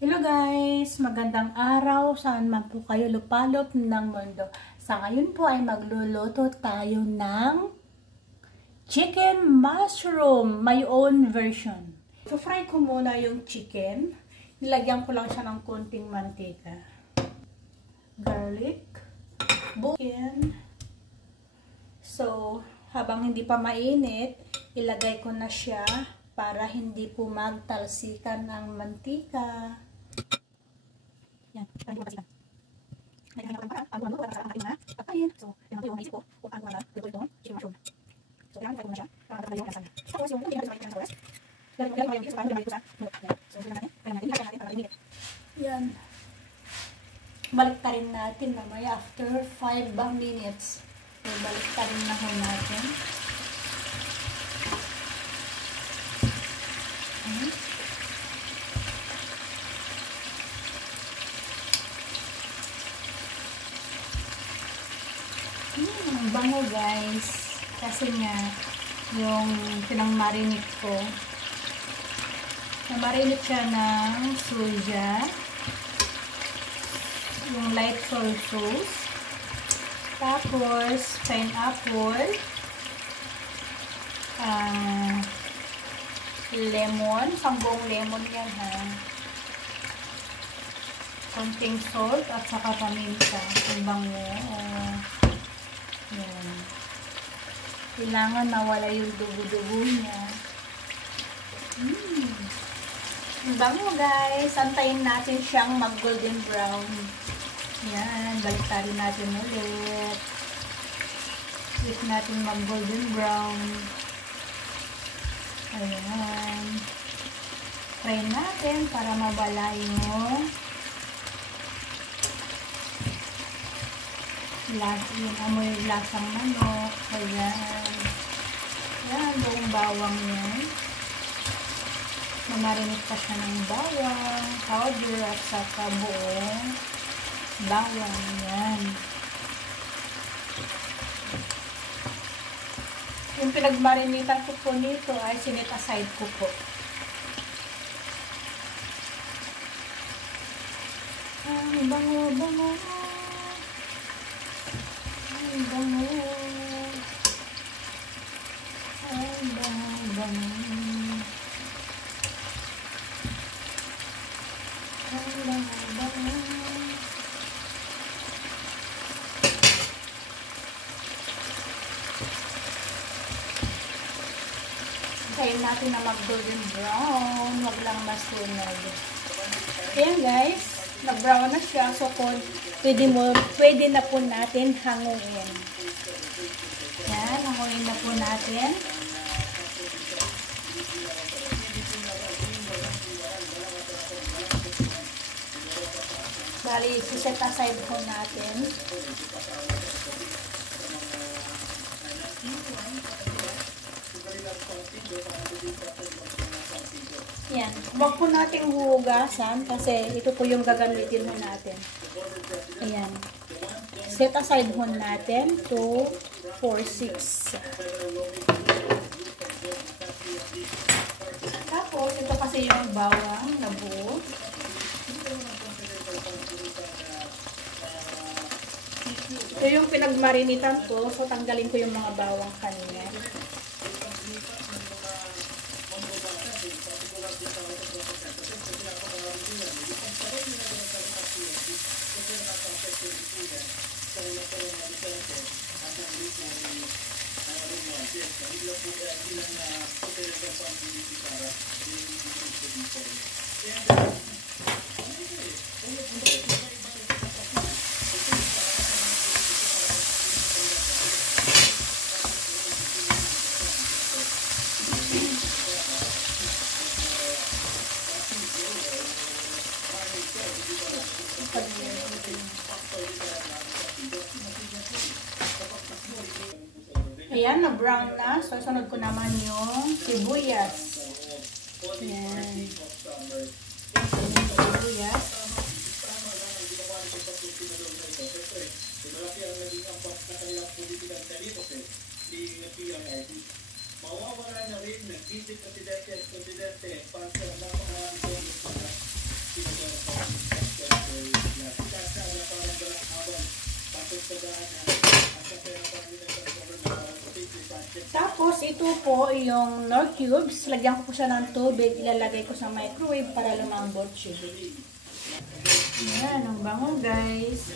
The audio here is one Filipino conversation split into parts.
Hello guys! Magandang araw saan man po kayo lupalop ng mundo. Sa ngayon po ay magluluto tayo ng chicken mushroom, my own version. So fry ko muna yung chicken. Nilagyan ko lang siya ng konting mantika. Garlic. Bukin. So, habang hindi pa mainit, ilagay ko na siya para hindi po magtalsikan ang mantika. Yan, para hindi magtalsikan. Naghahanap ko lang para para sa aking mga pagkain. So, yan ako yung naisip ko kung ano nga luto itong chicken mushroom. So, kailangan ko na siya para matanggal yung lasa niya. Tapos yung hindi natin sa mga oras. Galing ko yung para hindi sa mulok. So, kailangan natin para iminit. Yan. Balik ta rin natin mamaya after 5 minutes. So, balik ta rin na ho natin. Bango guys, kasi nga yung pinang-marinate ko, na-marinate siya ng soya, yung light soy sauce, tapos pineapple, lemon, buong lemon yan ha, konting salt at saka paminta, yung bango. Yan. Kailangan nawala yung dugo-dugo niya. Ang bango guys. Antayin natin siyang mag-golden brown. Yan. Baliktarin natin ulit. Wait natin mag-golden brown. Ayan. Try natin para mawala yung yung amoy lasang manok. Ayan. Ayan, buong bawang yan. Mamarinate pa siya ng bawang, powder, at saka buong bawang. Yan. Yung pinagmarinitan ko po nito ay sinet aside ko po. Bango, bango. Bango. Ay, bango, bango. Ay, bango, bango. Hintayin natin na mag-golden brown. Wag lang masunog. Ayan guys, nag-brown na siya. So, pwede na po natin hanguin. Yan, hanguin na po natin. Bali, set aside po natin. Yan. Huwag po nating hugasan kasi ito po yung gagamitin mo natin. Ayan. Set aside mo natin to 4-6. Tapos, ito kasi yung bawang na buo. Ito yung pinagmarinitan ko. So, tanggalin ko yung mga bawang kanina. Ayan, na-brown na. So, sunod ko naman yung sibuyas. Ayan. Sibuyas. Mawawala na rin ng vice presidente at presidente para sa napakaraming ko po yung Knorr cubes. Lagyan ko po siya ng tubig. Ilalagay ko sa microwave para lumambot siya. Ayan, ang bango guys.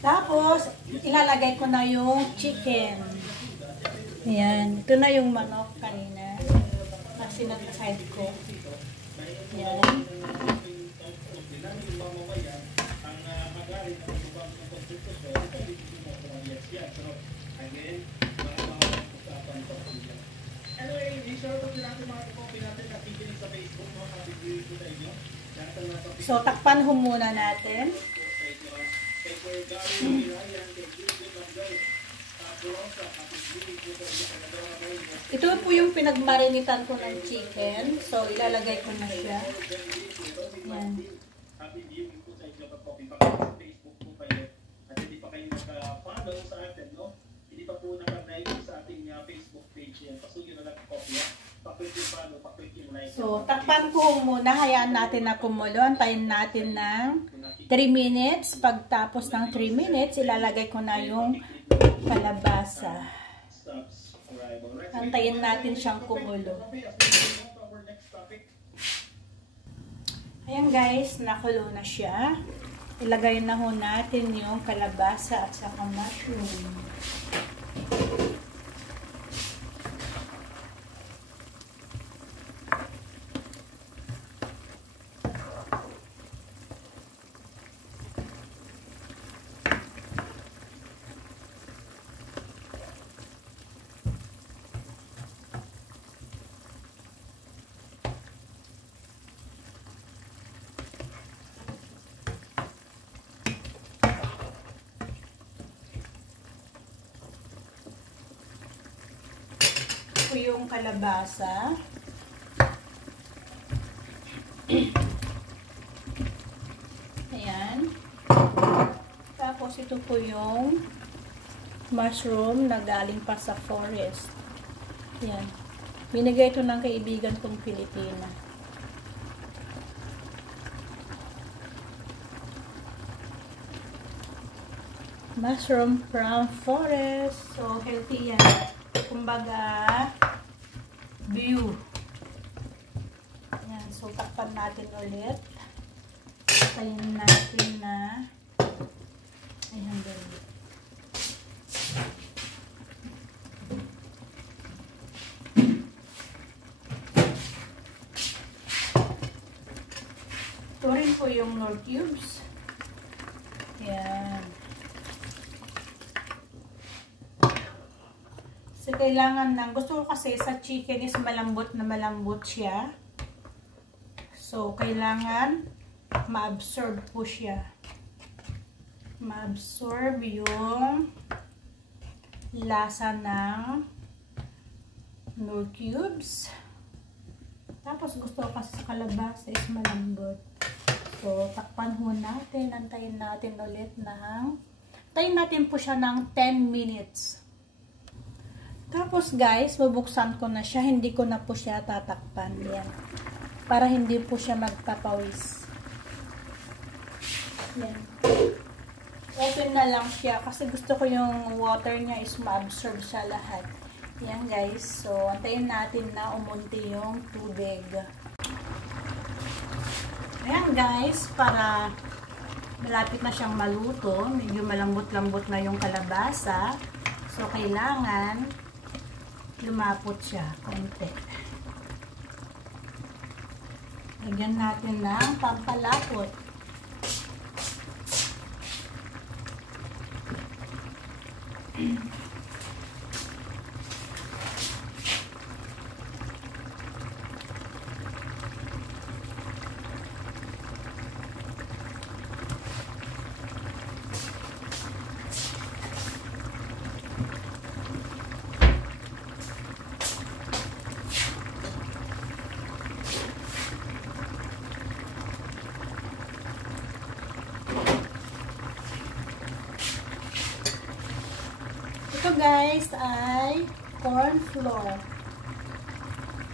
Tapos, ilalagay ko na yung chicken. Ayan, ito na yung manok kanina. Kasi nag-side ko. Ayan. So, takpan ho muna natin. Ito po yung pinagmarinitan ko ng chicken. So, ilalagay ko na siya. Yan. So, takpan ko muna. Hayaan natin na kumulo. Antayin natin ng 3 minutes. Pagtapos ng 3 minutes, ilalagay ko na yung kalabasa. Antayin natin siyang kumulo. Ayan guys, nakulo na siya. Ilagay na ho natin yung kalabasa at saka mushroom. Yung kalabasa. Ayan. Tapos ito po yung mushroom na galing pa sa forest. Ayan. Binigay ito ng kaibigan kong Pilipina. Mushroom from forest. So, healthy yan. Kumbaga, view. Ayan, so takpan natin ulit. Tayin natin na ayan din. Ito rin po yung Knorr cubes. Ayan. So, kailangan ng, gusto ko kasi sa chicken is malambot na malambot siya. So, kailangan ma-absorb po siya. Ma-absorb yung lasa ng Knorr cubes. Tapos, gusto ko kasi sa kalabasa is malambot. So, takpan ho natin. Antayin natin ulit ng, antayin natin po siya ng 10 minutes. Tapos guys, bubuksan ko na siya. Hindi ko na po siya tatakpan. Yan. Para hindi po siya magpapawis. Yan. Open na lang siya. Kasi gusto ko yung water niya is ma-absorb siya lahat. Yan guys. So, antayin natin na umunti yung tubig. Ayan guys. Para malapit na siyang maluto. Medyo malambot-lambot na yung kalabasa. So, kailangan lumapot siya konti. Lagyan natin ng pampalapot. Ito guys ay corn flour.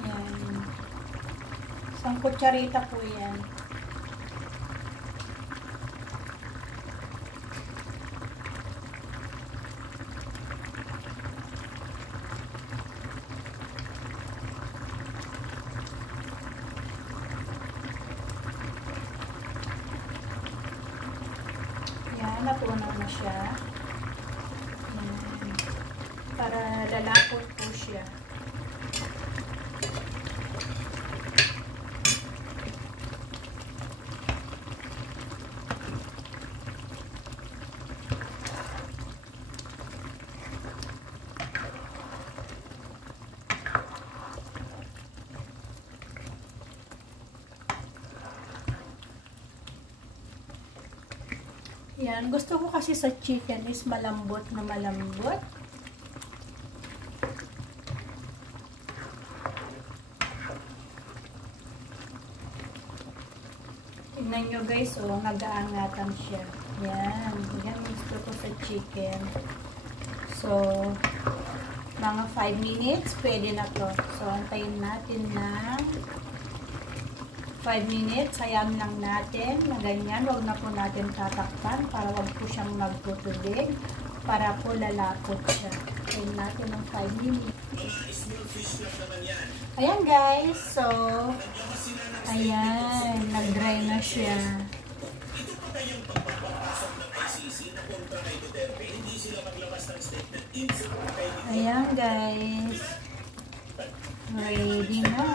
Yan. Isang kutsarita po yan. natunaw na siya. Yan. Para lalapot po siya. Yan, gusto ko kasi sa chicken is malambot na malambot. Tignan nyo guys, oh, nag-aangatan siya. Yan, yan gusto ko sa chicken. So, mga 5 minutes, pwede na to. So, antayin natin ng 5 minutes, hayaan lang natin na ganyan. Huwag na po natin tatakpan para wag po siyang magtutubig, para po lalapot siya. Hayaan natin ng 5 minutes. Ayan guys, so ayan, nag-dry na siya. Ayan guys, ready na.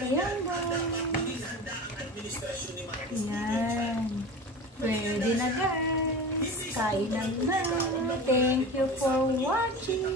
Ayan guys. Ayan. Ready na guys. Kainan na. Thank you for watching.